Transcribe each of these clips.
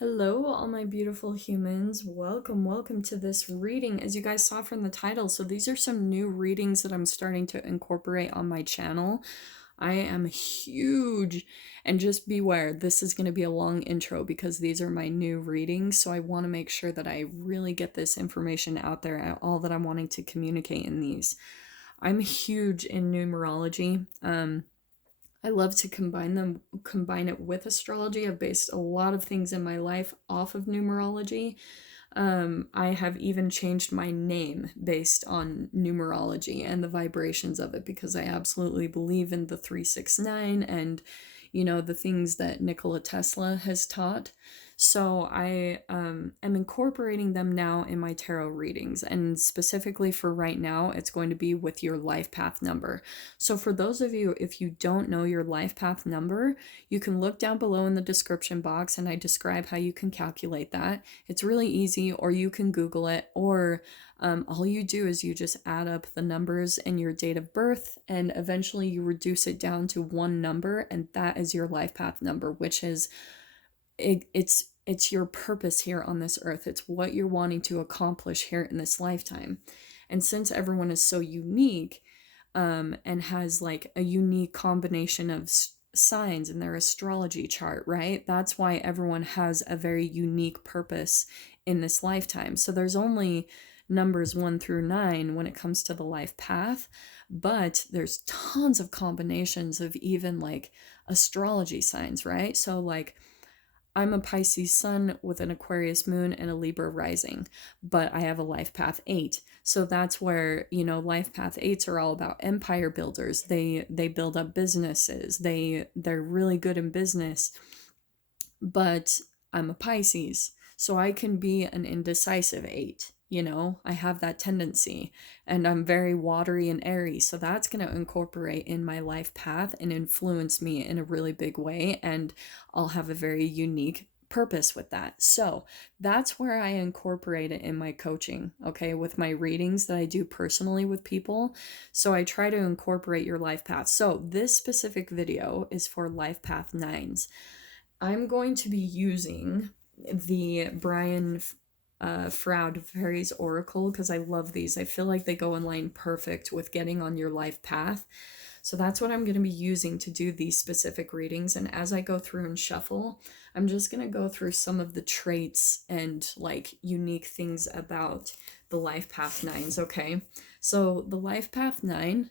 Hello, all my beautiful humans. Welcome to this reading. As you guys saw from the title, so these are some new readings that I'm starting to incorporate on my channel. I am huge, and just beware, this is going to be a long intro because these are my new readings, so I want to make sure that I really get this information out there at all that I'm wanting to communicate in these. I'm huge in numerology. I love to combine it with astrology. I've based a lot of things in my life off of numerology. I have even changed my name based on numerology and the vibrations of it because I absolutely believe in the 369 and, the things that Nikola Tesla has taught. So I am incorporating them now in my tarot readings, and specifically for right now, it's going to be with your life path number. So for those of you, if you don't know your life path number, you can look down below in the description box and I describe how you can calculate that. It's really easy, or you can Google it, or all you do is you just add up the numbers and your date of birth, and eventually you reduce it down to one number, and that is your life path number, which is it's your purpose here on this earth. It's what you're wanting to accomplish here in this lifetime. And since everyone is so unique, and has like a unique combination of signs in their astrology chart, right? That's why everyone has a very unique purpose in this lifetime. So there's only numbers 1 through 9 when it comes to the life path, but there's tons of combinations of even like astrology signs, right? So like I'm a Pisces sun with an Aquarius moon and a Libra rising, but I have a life path 8. So that's where, life path 8s are all about empire builders. They build up businesses. They're really good in business. But I'm a Pisces, so I can be an indecisive 8. I have that tendency, and I'm very watery and airy, so that's going to incorporate in my life path and influence me in a really big way, and I'll have a very unique purpose with that. So that's where I incorporate it in my coaching, okay, with my readings that I do personally with people. So I try to incorporate your life path. So this specific video is for life path 9s. I'm going to be using the Brian Froud Faeries Oracle because I love these. I feel like they go in line perfect with getting on your life path. So that's what I'm going to be using to do these specific readings. And as I go through and shuffle, I'm just going to go through some of the traits and like unique things about the life path 9s, okay? So the life path 9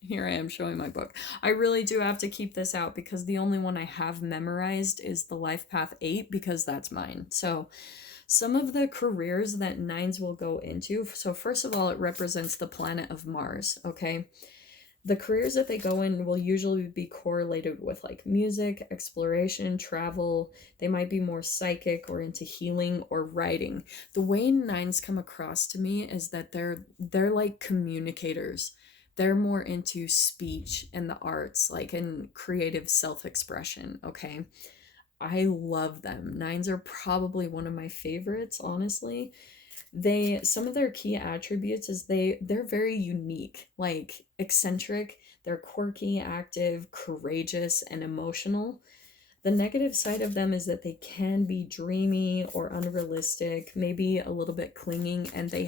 here I am showing my book. I really do have to keep this out because the only one I have memorized is the life path 8 because that's mine. So some of the careers that 9s will go into. So first of all, it represents the planet of Mars, okay? The careers that they go in will usually be correlated with like music, exploration, travel. They might be more psychic or into healing or writing. The way 9s come across to me is that they're like communicators. They're more into speech and the arts, like in creative self-expression, okay? I love them. 9s are probably one of my favorites, honestly. Some of their key attributes is they're very unique, like eccentric, they're quirky, active, courageous, and emotional. The negative side of them is that they can be dreamy or unrealistic, maybe a little bit clinging, and they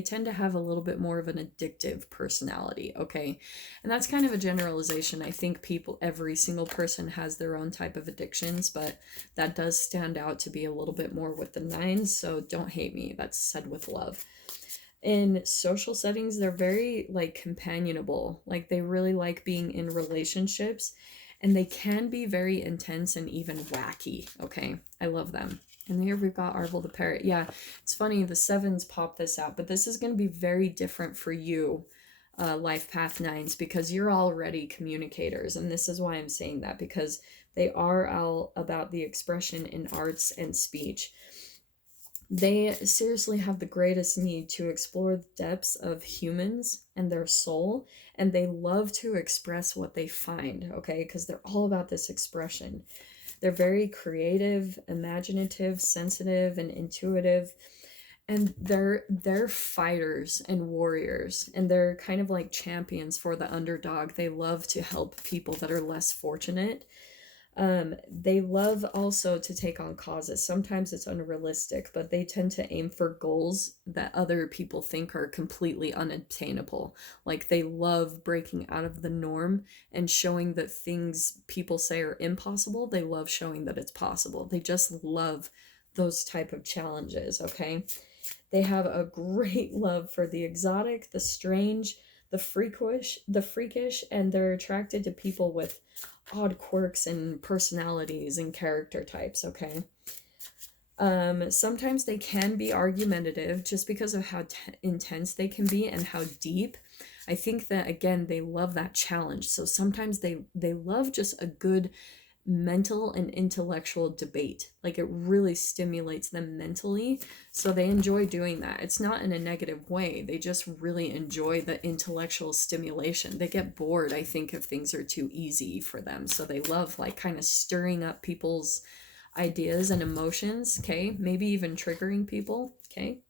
tend to have a little bit more of an addictive personality, okay? And that's kind of a generalization. I think every single person has their own type of addictions, but that does stand out to be a little bit more with the 9s, so don't hate me. That's said with love. In social settings, they're very like companionable. Like they really like being in relationships, and they can be very intense and even wacky, okay? I love them. And here we've got Arvel the Parrot. Yeah, it's funny, the 7s pop this out, but this is going to be very different for you, life path 9s, because you're already communicators. And this is why I'm saying that, because they are all about the expression in arts and speech. They seriously have the greatest need to explore the depths of humans and their soul, and they love to express what they find, okay? Because they're all about this expression. They're very creative, imaginative, sensitive, and intuitive, and they're fighters and warriors, and they're kind of like champions for the underdog. They love to help people that are less fortunate. They love also to take on causes. Sometimes it's unrealistic, but they tend to aim for goals that other people think are completely unattainable. Like they love breaking out of the norm and showing that things people say are impossible. They love showing that it's possible. They just love those type of challenges, okay? They have a great love for the exotic, the strange, the freakish, and they're attracted to people with odd quirks and personalities and character types, okay? Sometimes they can be argumentative just because of how intense they can be and how deep. I think that again they love that challenge. So sometimes they love just a good mental and intellectual debate. Like it really stimulates them mentally. So they enjoy doing that. It's not in a negative way. They just really enjoy the intellectual stimulation. They get bored, I think, if things are too easy for them. So they love like kind of stirring up people's ideas and emotions, okay? Maybe even triggering people, okay?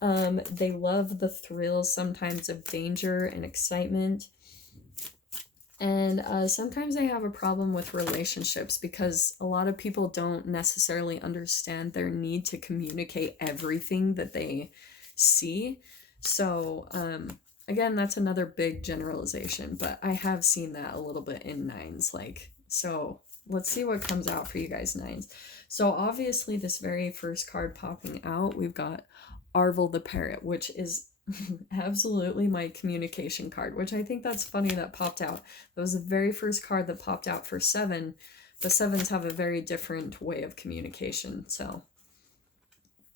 They love the thrills sometimes of danger and excitement. And sometimes I have a problem with relationships because a lot of people don't necessarily understand their need to communicate everything that they see. So, again, that's another big generalization, but I have seen that a little bit in nines. Like, so let's see what comes out for you guys, nines. So, obviously, this very first card popping out, we've got Arvel the Parrot, which is absolutely my communication card, which I think that's funny that popped out. That was the very first card that popped out for 7, but 7s have a very different way of communication, so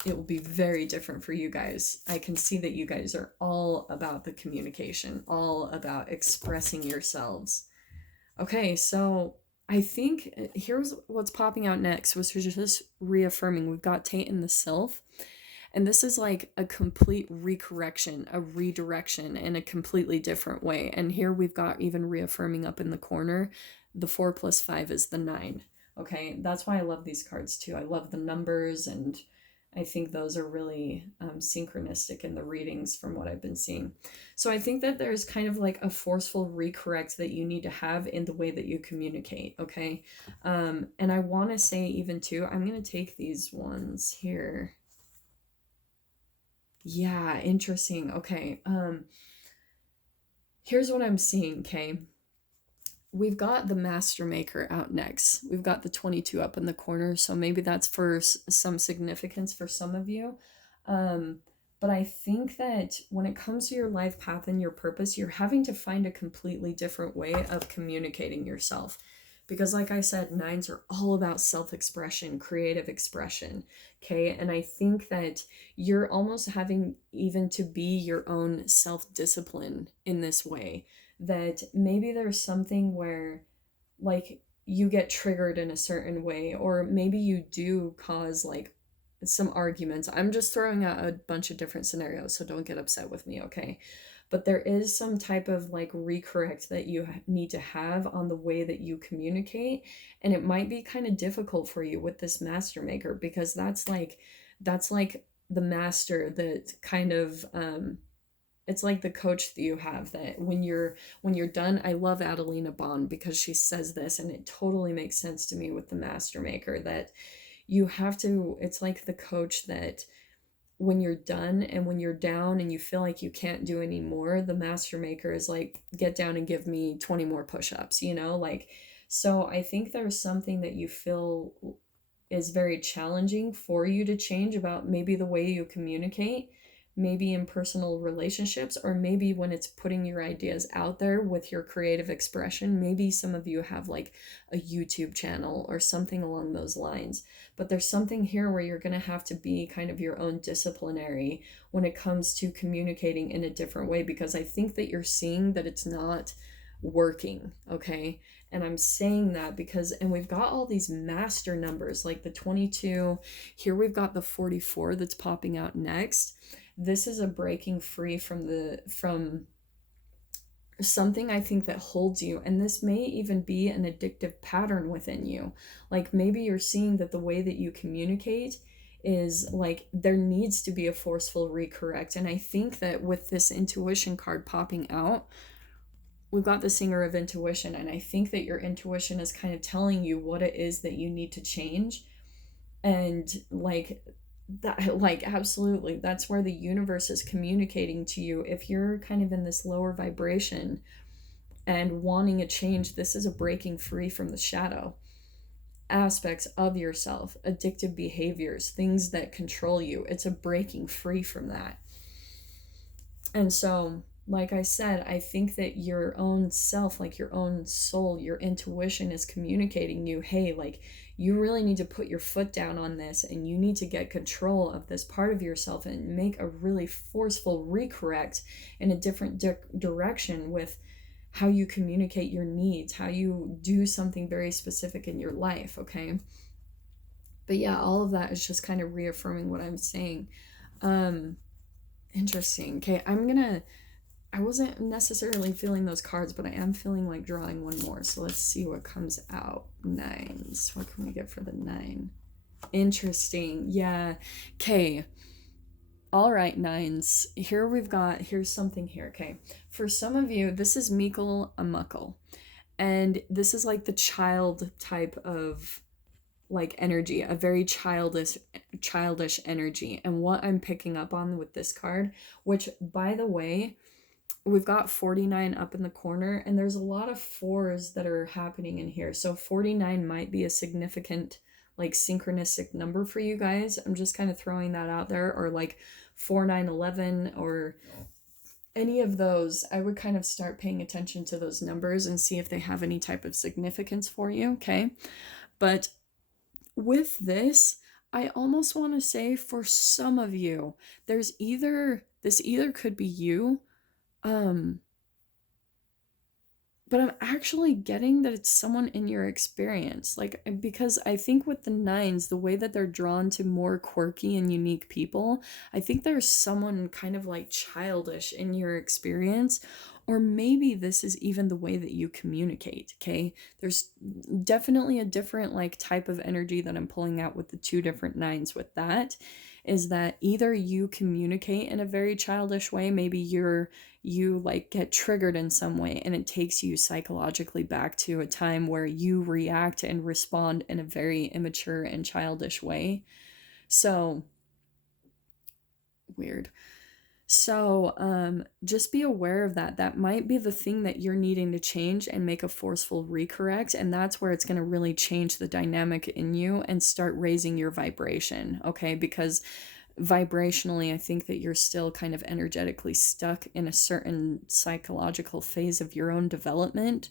it will be very different for you guys. I can see that you guys are all about the communication, all about expressing yourselves. Okay, so I think here's what's popping out next, which is just reaffirming. We've got Tate in the Sylph. And this is like a complete recorrection, a redirection in a completely different way. And here we've got even reaffirming up in the corner. The 4 + 5 is the 9. Okay, that's why I love these cards too. I love the numbers, and I think those are really synchronistic in the readings from what I've been seeing. So I think that there's kind of like a forceful recorrect that you need to have in the way that you communicate, okay? And I want to say even too, I'm going to take these ones here. Yeah, interesting. Okay. Here's what I'm seeing, okay? We've got the Master Maker out next. We've got the 22 up in the corner, so maybe that's for some significance for some of you. But I think that when it comes to your life path and your purpose, you're having to find a completely different way of communicating yourself. Because like I said, 9s are all about self-expression, creative expression, okay? And I think that you're almost having even to be your own self-discipline in this way. That maybe there's something where, like, you get triggered in a certain way, or maybe you do cause, like, some arguments. I'm just throwing out a bunch of different scenarios, so don't get upset with me, okay? But there is some type of like recorrect that you need to have on the way that you communicate, and it might be kind of difficult for you with this Master Maker, because that's like the master that kind of it's like the coach that you have, that when you're done. I love Adelina Bond because she says this, and it totally makes sense to me with the Master Maker, that you have to, it's like the coach that when you're done and when you're down and you feel like you can't do any more, the Master Maker is like, get down and give me 20 more push-ups, you know? Like, so I think there's something that you feel is very challenging for you to change about maybe the way you communicate, maybe in personal relationships, or maybe when it's putting your ideas out there with your creative expression. Maybe some of you have like a YouTube channel or something along those lines. But there's something here where you're going to have to be kind of your own disciplinary when it comes to communicating in a different way, because I think that you're seeing that it's not working, okay? And I'm saying that because, and we've got all these master numbers like the 22. Here we've got the 44 that's popping out next. This is a breaking free from something, I think, that holds you, and this may even be an addictive pattern within you. Like maybe you're seeing that the way that you communicate is like there needs to be a forceful recorrect. And I think that with this intuition card popping out, we've got the Singer of Intuition, and I think that your intuition is kind of telling you what it is that you need to change. And like that, like, absolutely, that's where the universe is communicating to you. If you're kind of in this lower vibration and wanting a change, this is a breaking free from the shadow aspects of yourself, addictive behaviors, things that control you. It's a breaking free from that. And so, like I said, I think that your own self, like your own soul, your intuition is communicating you, hey, like, you really need to put your foot down on this, and you need to get control of this part of yourself and make a really forceful recorrect in a different direction with how you communicate your needs, how you do something very specific in your life, okay? But yeah, all of that is just kind of reaffirming what I'm saying. Interesting. Okay, I wasn't necessarily feeling those cards, but I am feeling like drawing one more. So let's see what comes out. Nines. What can we get for the 9? Interesting. Yeah. Okay. All right, nines. Here's something here. Okay. For some of you, this is Meekle a Muckle. And this is like the child type of like energy, a very childish energy. And what I'm picking up on with this card, which by the way, we've got 49 up in the corner, and there's a lot of 4s that are happening in here. So 49 might be a significant like synchronistic number for you guys. I'm just kind of throwing that out there. Or like 4911 or any of those. I would kind of start paying attention to those numbers and see if they have any type of significance for you, okay? But with this, I almost want to say for some of you, this either could be you, but I'm actually getting that it's someone in your experience. Like, because I think with the 9s, the way that they're drawn to more quirky and unique people, I think there's someone kind of like childish in your experience. Or maybe this is even the way that you communicate, okay? There's definitely a different like type of energy that I'm pulling out with the 2 different 9s with that, is that either you communicate in a very childish way, maybe you like get triggered in some way, and it takes you psychologically back to a time where you react and respond in a very immature and childish way. So weird. So just be aware of that. That might be the thing that you're needing to change and make a forceful recorrect, and that's where it's going to really change the dynamic in you and start raising your vibration, okay? Because vibrationally, I think that you're still kind of energetically stuck in a certain psychological phase of your own development,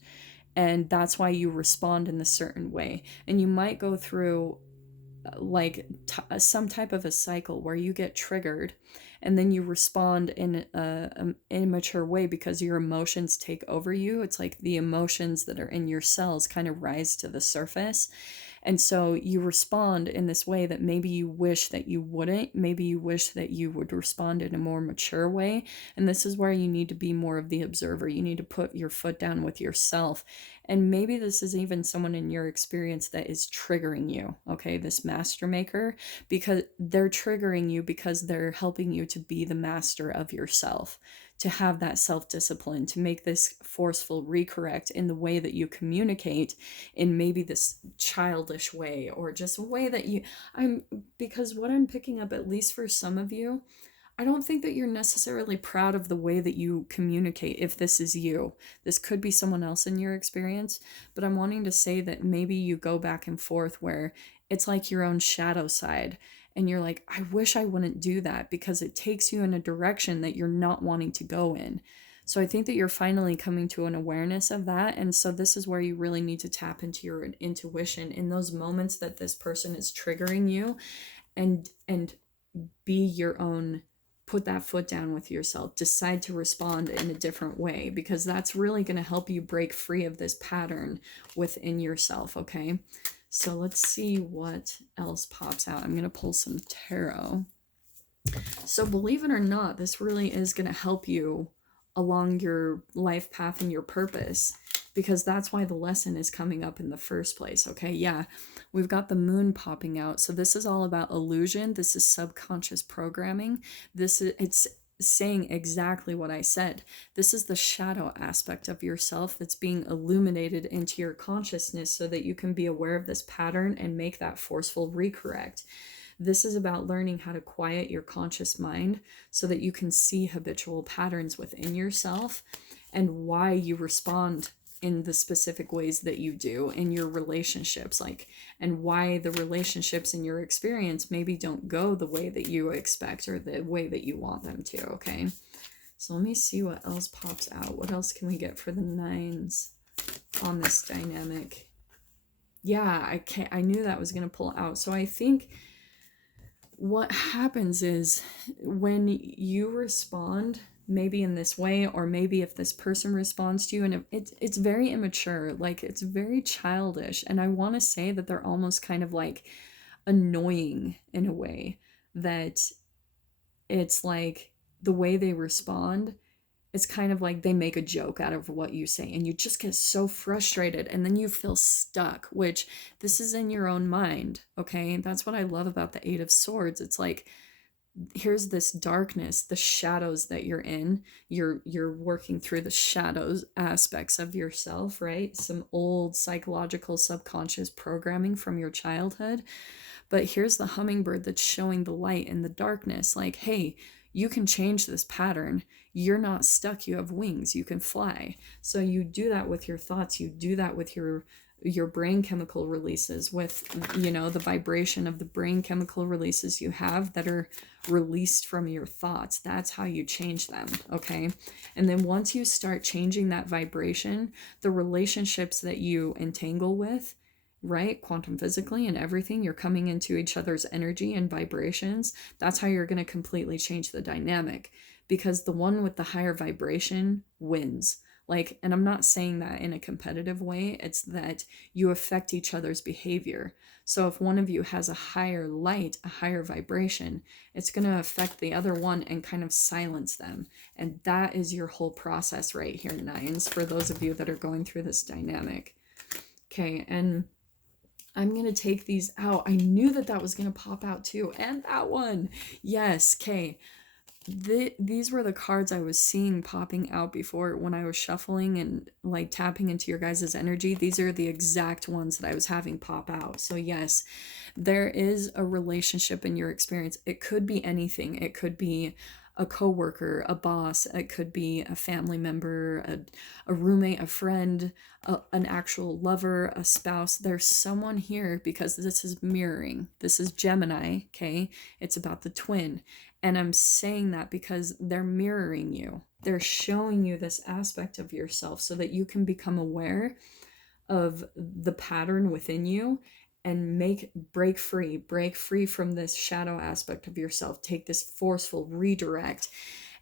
and that's why you respond in a certain way. And you might go through like some type of a cycle where you get triggered and then you respond in an immature way because your emotions take over you. It's like the emotions that are in your cells kind of rise to the surface. And so you respond in this way that maybe you wish that you wouldn't. Maybe you wish that you would respond in a more mature way. And this is where you need to be more of the observer. You need to put your foot down with yourself. And maybe this is even someone in your experience that is triggering you, okay, this master maker, because they're triggering you because they're helping you to be the master of yourself, to have that self-discipline, to make this forceful recorrect in the way that you communicate, in maybe this childish way, or just a way that because what I'm picking up, at least for some of you, I don't think that you're necessarily proud of the way that you communicate. If this is you, this could be someone else in your experience, but I'm wanting to say that maybe you go back and forth where it's like your own shadow side. And you're like, I wish I wouldn't do that, because it takes you in a direction that you're not wanting to go in. So I think that you're finally coming to an awareness of that. And so this is where you really need to tap into your intuition in those moments that this person is triggering you, and be your own, put that foot down with yourself, decide to respond in a different way, because that's really going to help you break free of this pattern within yourself, okay? So let's see what else pops out. I'm going to pull some tarot. So believe it or not, this really is going to help you along your life path and your purpose, because that's why the lesson is coming up in the first place, okay? Yeah, we've got the moon popping out. So this is all about illusion. This is subconscious programming. It's saying exactly what I said. This is the shadow aspect of yourself that's being illuminated into your consciousness so that you can be aware of this pattern and make that forceful recorrect. This is about learning how to quiet your conscious mind so that you can see habitual patterns within yourself and why you respond in the specific ways that you do in your relationships, like, and why the relationships in your experience maybe don't go the way that you expect or the way that you want them to. Okay, so let me see what else pops out. What else can we get for the nines on this dynamic? Yeah, I knew that was going to pull out. So I think what happens is when you respond maybe in this way, or maybe if this person responds to you, and it's very immature, like it's very childish, and I want to say that they're almost kind of like annoying in a way, that it's like the way they respond, it's kind of like they make a joke out of what you say, and you just get so frustrated, and then you feel stuck, which this is in your own mind. Okay, that's what I love about the Eight of Swords. It's like, here's this darkness, the shadows that you're in. You're working through the shadows aspects of yourself, right? Some old psychological subconscious programming from your childhood. But here's the hummingbird that's showing the light in the darkness, like, hey, you can change this pattern. You're not stuck. You have wings. You can fly. So you do that with your thoughts. You do that with your brain chemical releases, with, you know, the vibration of the brain chemical releases you have that are released from your thoughts. That's how you change them. Okay, and then once you start changing that vibration, the relationships that you entangle with, right, quantum physically and everything, you're coming into each other's energy and vibrations. That's how you're going to completely change the dynamic, because the one with the higher vibration wins. Like, and I'm not saying that in a competitive way, it's that you affect each other's behavior. So if one of you has a higher light, a higher vibration, it's going to affect the other one and kind of silence them. And that is your whole process right here, nines, for those of you that are going through this dynamic. Okay, and I'm going to take these out. I knew that that was going to pop out too. And that one. Yes, okay. These were the cards I was seeing popping out before when I was shuffling and like tapping into your guys' energy. These are the exact ones that I was having pop out. So yes, there is a relationship in your experience. It could be anything. It could be a coworker, a boss. It could be a family member, a roommate, a friend, an actual lover, a spouse. There's someone here, because this is mirroring. This is Gemini, okay? It's about the twin. And I'm saying that because they're mirroring you. They're showing you this aspect of yourself so that you can become aware of the pattern within you and break free from this shadow aspect of yourself. Take this forceful redirect.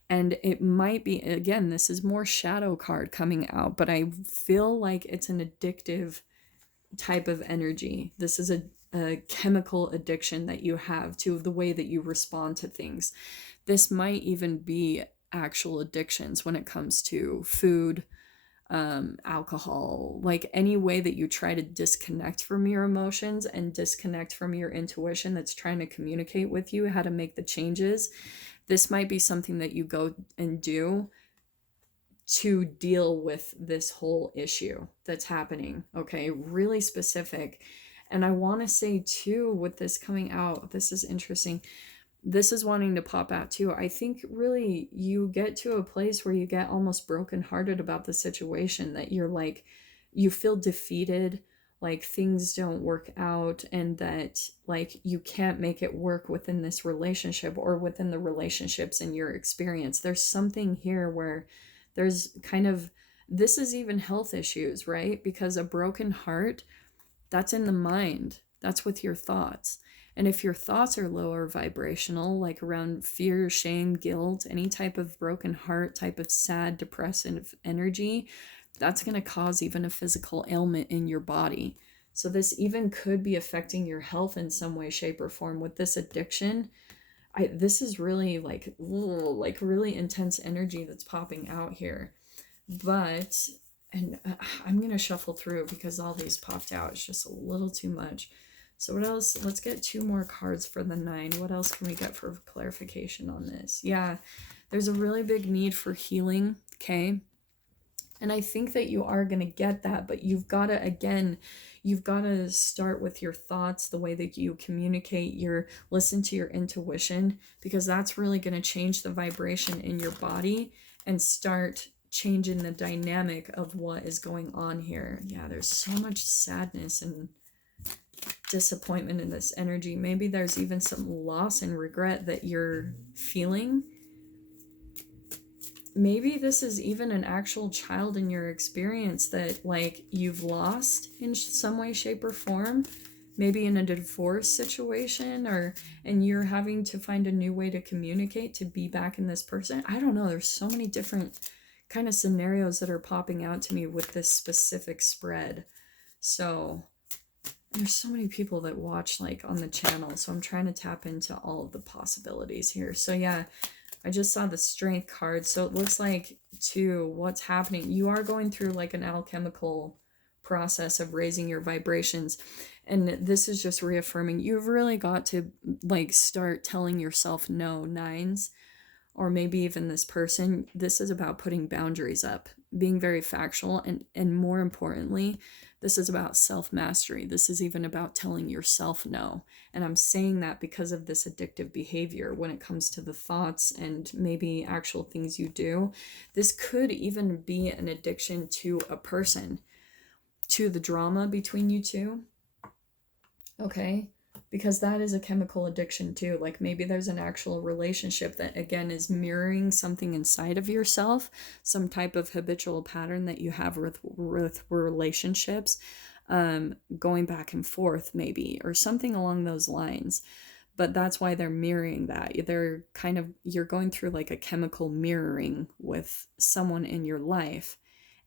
And it might be, again, this is more shadow card coming out, but I feel like it's an addictive type of energy. This is a chemical addiction that you have to the way that you respond to things. This might even be actual addictions when it comes to food, alcohol, like any way that you try to disconnect from your emotions and disconnect from your intuition that's trying to communicate with you how to make the changes. This might be something that you go and do to deal with this whole issue that's happening. Okay, really specific. And I want to say too, with this coming out, this is interesting. This is wanting to pop out too. I think really you get to a place where you get almost brokenhearted about the situation, that you're like, you feel defeated, like things don't work out, and that like you can't make it work within this relationship or within the relationships in your experience. There's something here where there's kind of, this is even health issues, right? Because a broken heart, that's in the mind. That's with your thoughts. And if your thoughts are lower vibrational, like around fear, shame, guilt, any type of broken heart, type of sad, depressive energy, that's going to cause even a physical ailment in your body. So this even could be affecting your health in some way, shape, or form with this addiction. This is really like really intense energy that's popping out here. But, and I'm going to shuffle through because all these popped out. It's just a little too much. So what else? Let's get 2 more cards for the 9. What else can we get for clarification on this? Yeah, There's a really big need for healing, okay? And I think that you are going to get that, but you've got to, again, you've got to start with your thoughts, the way that you communicate, listen to your intuition, because that's really going to change the vibration in your body and start changing the dynamic of what is going on here. Yeah, there's so much sadness and disappointment in this energy. Maybe there's even some loss and regret that you're feeling. Maybe this is even an actual child in your experience that like you've lost in some way, shape, or form. Maybe in a divorce situation, and you're having to find a new way to communicate to be back in this person. I don't know. There's so many different kind of scenarios that are popping out to me with this specific spread. So there's so many people that watch like on the channel, so I'm trying to tap into all of the possibilities here. So yeah, I just saw the Strength card. So it looks like, too, what's happening, you are going through like an alchemical process of raising your vibrations. And this is just reaffirming you've really got to like start telling yourself no, nines, or maybe even this person. This is about putting boundaries up, being very factual, and more importantly, this is about self-mastery. This is even about telling yourself no. And I'm saying that because of this addictive behavior when it comes to the thoughts and maybe actual things you do. This could even be an addiction to a person, to the drama between you two. Okay? Because that is a chemical addiction too. Like maybe there's an actual relationship that again is mirroring something inside of yourself, some type of habitual pattern that you have with relationships, going back and forth maybe, or something along those lines. But that's why they're mirroring that. They're kind of, you're going through like a chemical mirroring with someone in your life.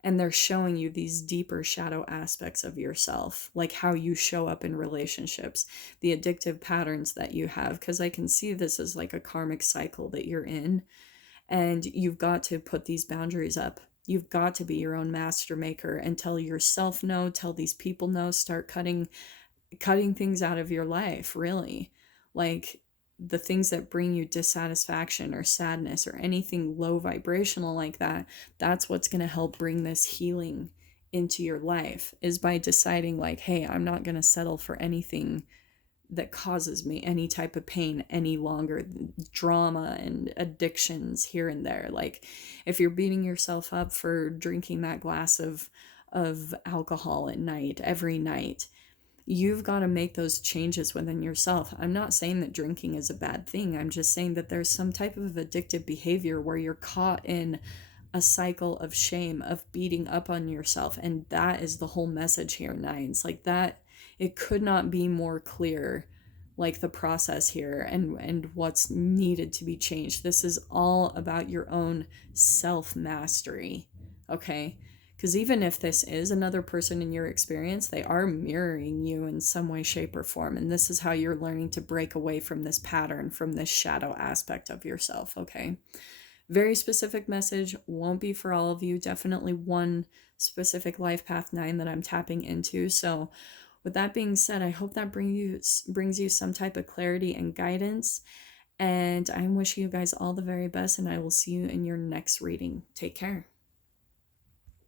And they're showing you these deeper shadow aspects of yourself, like how you show up in relationships, the addictive patterns that you have, because I can see this as like a karmic cycle that you're in, and you've got to put these boundaries up. You've got to be your own master maker and tell yourself no, tell these people no, start cutting things out of your life, really. Like the things that bring you dissatisfaction or sadness or anything low vibrational like that, that's what's going to help bring this healing into your life, is by deciding like, hey, I'm not going to settle for anything that causes me any type of pain any longer. Drama and addictions here and there. Like if you're beating yourself up for drinking that glass of alcohol at night, every night, you've got to make those changes within yourself. I'm not saying that drinking is a bad thing. I'm just saying that there's some type of addictive behavior where you're caught in a cycle of shame, of beating up on yourself. And that is the whole message here, nines. Like that, it could not be more clear, like the process here and what's needed to be changed. This is all about your own self-mastery, okay? Because even if this is another person in your experience, they are mirroring you in some way, shape, or form. And this is how you're learning to break away from this pattern, from this shadow aspect of yourself, okay? Very specific message, won't be for all of you. Definitely one specific life path 9 that I'm tapping into. So with that being said, I hope that brings you some type of clarity and guidance. And I'm wishing you guys all the very best, and I will see you in your next reading. Take care.